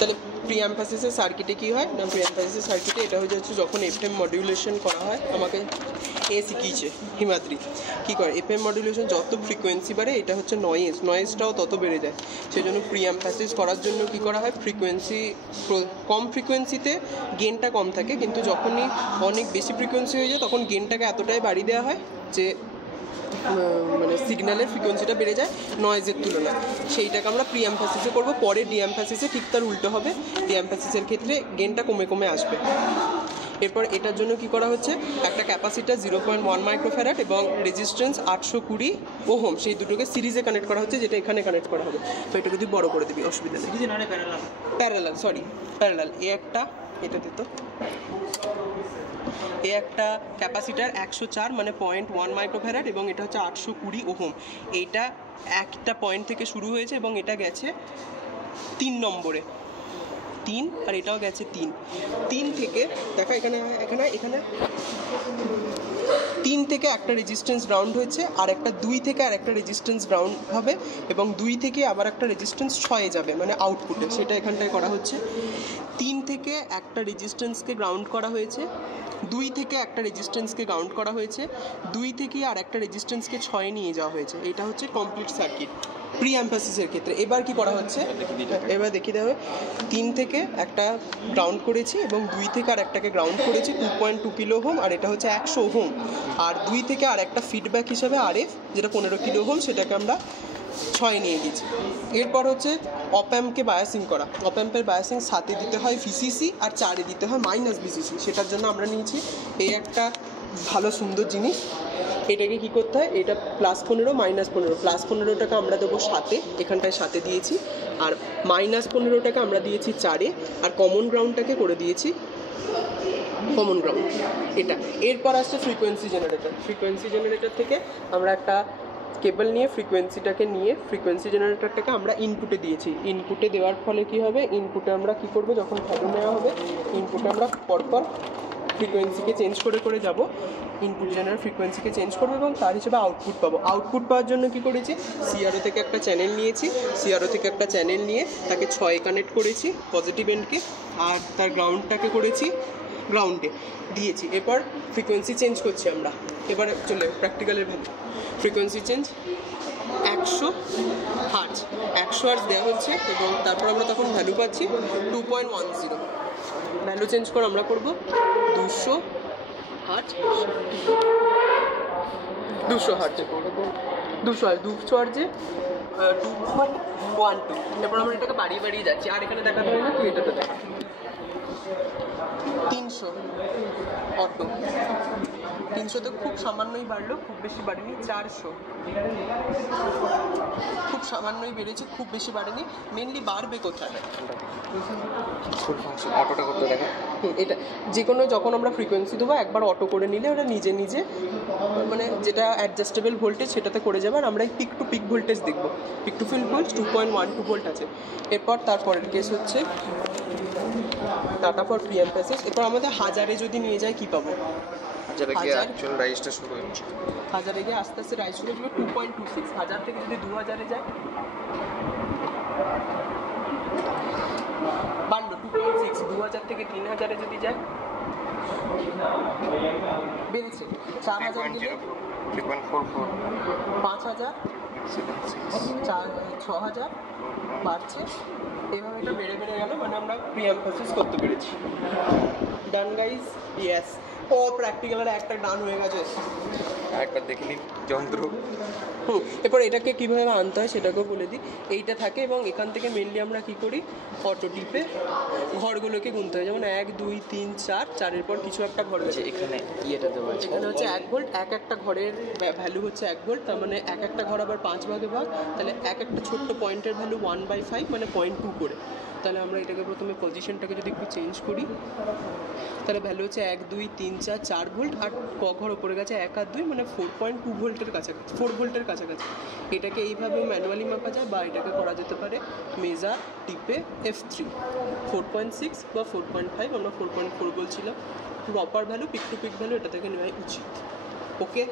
তাহলে প্রিঅ্যাম্পাসিসের সার্কিটে কী হয় না, প্রিঅ্যাম্পাসিসের সার্কিটে এটা হয়ে যাচ্ছে যখন এফএম মডিউলেশন করা হয়, আমাকে শিখিয়েছে হিমাদ্রি কী করে, এফএম মডিউলেশন যত ফ্রিকোয়েন্সি বাড়ে এটা হচ্ছে নয়েজটাও তত বেড়ে যায়। সেই জন্য প্রিঅ্যাম্পাসিস করার জন্য কী করা হয়, কম ফ্রিকোয়েন্সিতে গেনটা কম থাকে, কিন্তু যখনই অনেক বেশি ফ্রিকোয়েন্সি হয়ে যায় তখন গেনটাকে এতটাই বাড়িয়ে দেওয়া হয় যে মানে সিগন্যালের ফ্রিকোয়েন্সিটা বেড়ে যায় নয়েজের তুলনায়। সেইটাকে আমরা প্রিঅ্যাম্পাসিসে করবো, পরে ডিঅ্যাম্পাসিসে ঠিক তার উল্টো হবে, ডিঅ্যাম্পাসিসের ক্ষেত্রে গেনটা কমে কমে আসবে। এরপর এটার জন্য কি করা হচ্ছে, একটা ক্যাপাসিটার 0.1 মাইক্রোফ্যারাড এবং রেজিস্ট্যান্স 820 ওহম, সেই দুটোকে সিরিজে কানেক্ট করা হচ্ছে, যেটা এখানে কানেক্ট করা হবে। তো এটা যদি বড় করে দিবি অসুবিধা নেই, প্যারালাল এ একটা, এটা দিত এ একটা ক্যাপাসিটার 104 মানে 0.1 মাইক্রোফ্যারাড এবং এটা হচ্ছে 820 ওহম। এইটা একটা পয়েন্ট থেকে শুরু হয়েছে এবং এটা গেছে 3 নম্বরে 3, আর এটাও গেছে 3 থেকে দেখা এখানে 3 থেকে একটা রেজিস্ট্যান্স গ্রাউন্ড হয়েছে, আর একটা 2 থেকে আর একটা রেজিস্ট্যান্স গ্রাউন্ড হবে এবং 2 থেকে আবার একটা রেজিস্ট্যান্স 6 যাবে মানে আউটপুটে, সেটা এখানটায় করা হচ্ছে। 3 থেকে একটা রেজিস্ট্যান্সকে গ্রাউন্ড করা হয়েছে, 2 থেকে একটা রেজিস্ট্যান্সকে গ্রাউন্ড করা হয়েছে, 2 থেকে আর একটা রেজিস্ট্যান্সকে 6 নিয়ে যাওয়া হয়েছে। এটা হচ্ছে কমপ্লিট সার্কিট প্রিঅ্যাম্পাসিসের ক্ষেত্রে। এবার কি করা হচ্ছে, এবার দেখিয়ে দেবে 3 থেকে একটা গ্রাউন্ড করেছি এবং 2 থেকে আর একটাকে গ্রাউন্ড করেছি 2.2 কিলো ওহম, আর এটা হচ্ছে 100 ওহম, আর 2 থেকে আর একটা ফিডব্যাক হিসাবে আরএফ যেটা 15 কিলো ওহম, সেটাকে আমরা 6 নিয়ে দিয়েছি। এরপর হচ্ছে অপ্যাম্পকে বায়াসিং করা, অপ্যাম্পের বায়াসিং 7-এ দিতে হয় ভিসিসি আর 4-এ দিতে হয় মাইনাস ভিসিসি। সেটার জন্য আমরা নিয়েছি এই একটা ভালো সুন্দর জিনিস। এটাকে কী করতে হয়, এটা +15 -15, +15টাকে আমরা দেবো 7-এ, এখানটায় 7-এ দিয়েছি, আর -15টাকে আমরা দিয়েছি 4-এ, আর কমন গ্রাউন্ডটাকে করে দিয়েছি কমন গ্রাউন্ড এটা। এরপর আসছে ফ্রিকোয়েন্সি জেনারেটর থেকে আমরা একটা কেবল নিয়ে ফ্রিকোয়েন্সি জেনারেটরটাকে আমরা ইনপুটে দিয়েছি। ইনপুটে দেওয়ার ফলে কি হবে, ইনপুটে আমরা কি করব, যখন ভ্যালু নেওয়া হবে ইনপুটে আমরা পরপর ফ্রিকোয়েন্সিকে চেঞ্জ করে যাব, ইনপুট জেনারেটর ফ্রিকোয়েন্সিকে চেঞ্জ করবো এবং তার হিসেবে আউটপুট পাবো। আউটপুট পাওয়ার জন্য কি করেছি, সিআরও থেকে একটা চ্যানেল নিয়েছি, সিআরও থেকে একটা চ্যানেল নিয়ে তাকে 6-এ কানেক্ট করেছি পজিটিভ এন্ডকে, আর তার গ্রাউন্ডটাকে করেছি গ্রাউন্ডে দিয়েছি। এরপর ফ্রিকোয়েন্সি চেঞ্জ করছি আমরা। এবার চলে প্র্যাকটিক্যালের ভাবে ফ্রিকোয়েন্সি চেঞ্জ 100 হার্টজ দেওয়া হচ্ছে এবং তারপর আমরা তখন ভ্যালু পাচ্ছি 2.10। ভ্যালু চেঞ্জ করে আমরা করব 200 হার্টজে 2.12। এরপর আমরা এটাকে বাড়িয়ে যাচ্ছি, আর এখানে দেখাতে হয় না, তুই এটাতে দেখা 300 অটো, 300তে খুব সামান্যই বাড়লো, খুব বেশি বাড়েনি। 400 খুব সামান্যই বেড়েছে, খুব বেশি বাড়েনি। মেনলি বাড়বে কোথায়, অটোটা করতে দেখা এটা যে কোনো যখন আমরা ফ্রিকোয়েন্সি দেবো একবার অটো করে নিলে ওটা নিজে মানে যেটা অ্যাডজাস্টেবল ভোল্টেজ সেটাতে করে যাবে। আর আমরা পিক টু পিক ভোল্টেজ দেখবো, peak to peak volt 2.12 volt আছে। এরপর তারপরের কেস হচ্ছে টাটা ফর প্রিঅ্যাম্পাসিস। এরপর আমাদের 1000-এ যদি নিয়ে যায় কি পাবো, 1000-এ গিয়ে অ্যাকচুয়াল রাইজটা শুরু হচ্ছে, 1000-এ গিয়ে আস্তে আস্তে রাইজ শুরু হয়ে 2.26। 1000 থেকে যদি 2000-এ যায় বাড়লো 2.6, 2000 থেকে 3000-এ যদি যায় বেড়েছে 4000 দিলে 5000, 6000 বাড়ছে, এইভাবে এটা বেড়ে গেল, মানে আমরা প্রিঅ্যাম্পাসিস করতে পেরেছি। ডান গাইজ, ইয়েস। ও প্র্যাকটিক্যালের একটা ডান হয়ে গেছে, একবার দেখে নিন যন্ত্র। এরপর এটাকে কীভাবে আনতে হয় সেটাকেও বলে দিই। এইটা থাকে এবং এখান থেকে মেনলি আমরা কী করি, অটো টিপে ঘরগুলোকে গুনতে হয়, যেমন 1 2 3 4, 4-এর পর কিছু একটা ঘর আছে। এখানে ইয়েটা দেওয়া আছে, এখানে হচ্ছে 1 ভোল্ট, একটা ঘরের ভ্যালু হচ্ছে 1 ভোল্ট, তার মানে একটা ঘর আবার 5 ভাগে ভাগ, তাহলে একটা ছোট্ট পয়েন্টের ভ্যালু 1/5 মানে 0.2 করে। তাহলে আমরা এটাকে প্রথমে পজিশনটাকে যদি একটু চেঞ্জ করি তাহলে ভ্যালু হচ্ছে 1 2 3 4, 4 ভোল্ট, আর ক ঘর ওপরে গেছে 1 আর 2 মানে 4.2 ভোল্টের কাছাকাছি, 4 ভোল্টের কাছাকাছি। এটাকে এইভাবে ম্যানুয়ালি মাপা যায় বা এটাকে করা যেতে পারে মেজার টিপে F3 4.6 বা 4.5, আমরা 4.4 বলছিলাম। Proper value peak to peak value এটা থেকে নেওয়াই উচিত। ওকে।